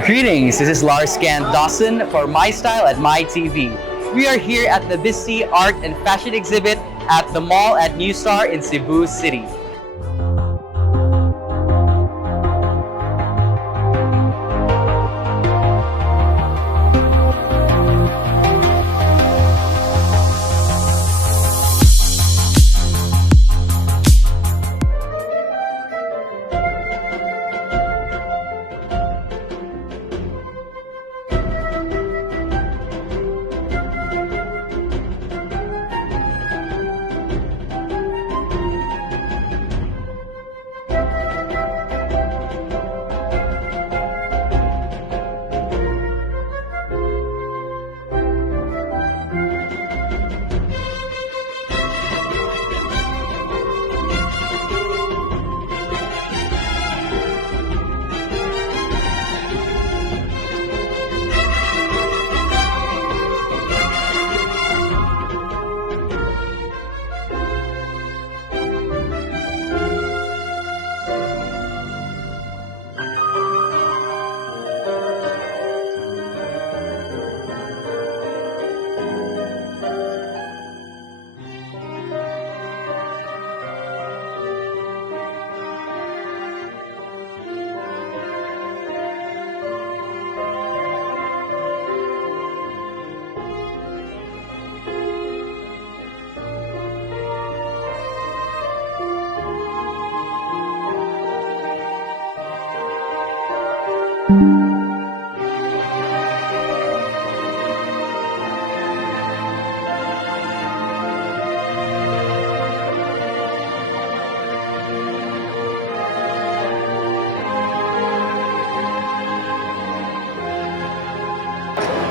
Greetings, this is 𝗏𝗏 for MyStyle at MyTV. We are here at the BISTI Art and Fashion Exhibit at the mall at 𝗏𝗏star in Cebu City.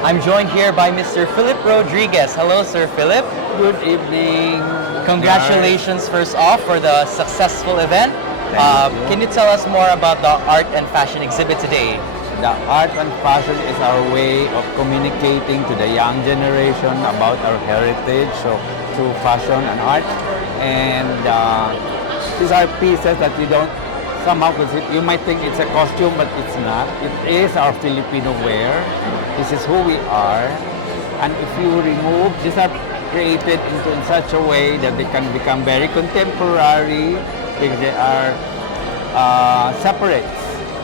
I'm joined here by Mr. Philip Rodriguez. Hello, Sir Philip. Good evening. Congratulations first off for the successful event. Can you tell us more about the art and fashion exhibit today? The art and fashion is our way of communicating to the young generation about our heritage, so through fashion and art. And these are pieces that you don't somehow consider. You might think it's a costume, but it's not. It is our Filipino wear. This is who we are. And if you remove, these are created in such a way that they can become very contemporary because they are separates.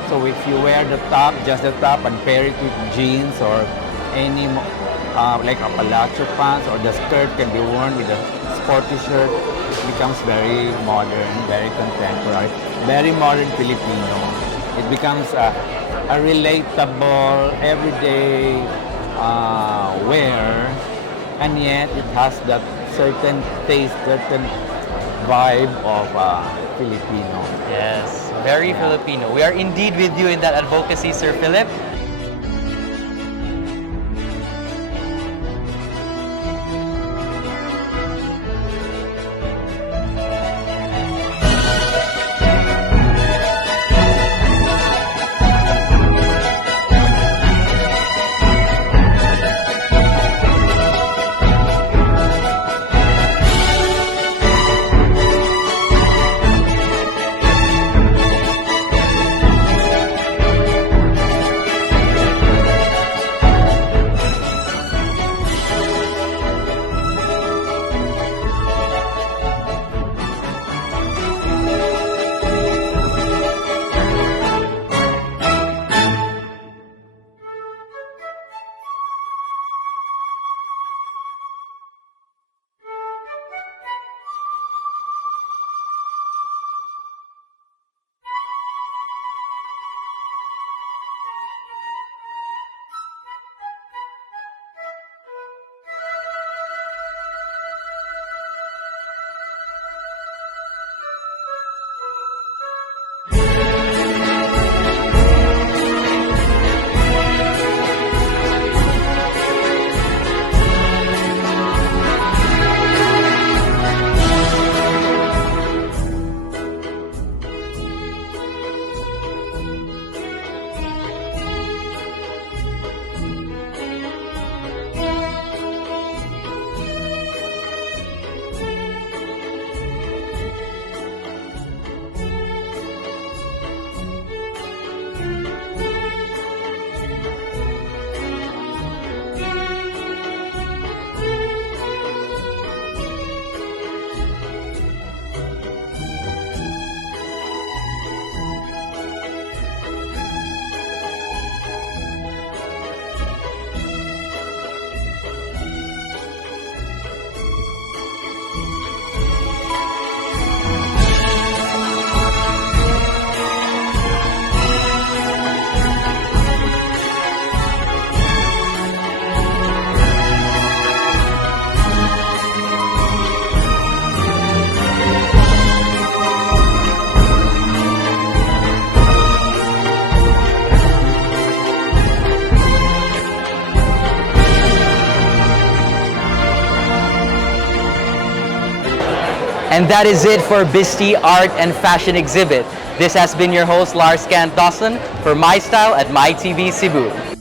So if you wear the top, just the top, and pair it with jeans or any like a palazzo pants, or the skirt can be worn with a sporty shirt, it becomes very modern, very contemporary, very modern Filipino. It becomes a relatable, everyday wear, and yet it has that certain taste, certain vibe of Filipino. Yes, very Filipino. We are indeed with you in that advocacy, Sir Philip. And that is it for BISTI Art and Fashion Exhibit. This has been your host, 𝗲𝗏 𝗙𝗀𝗵𝗶cie for MyStyle at MyTV Cebu.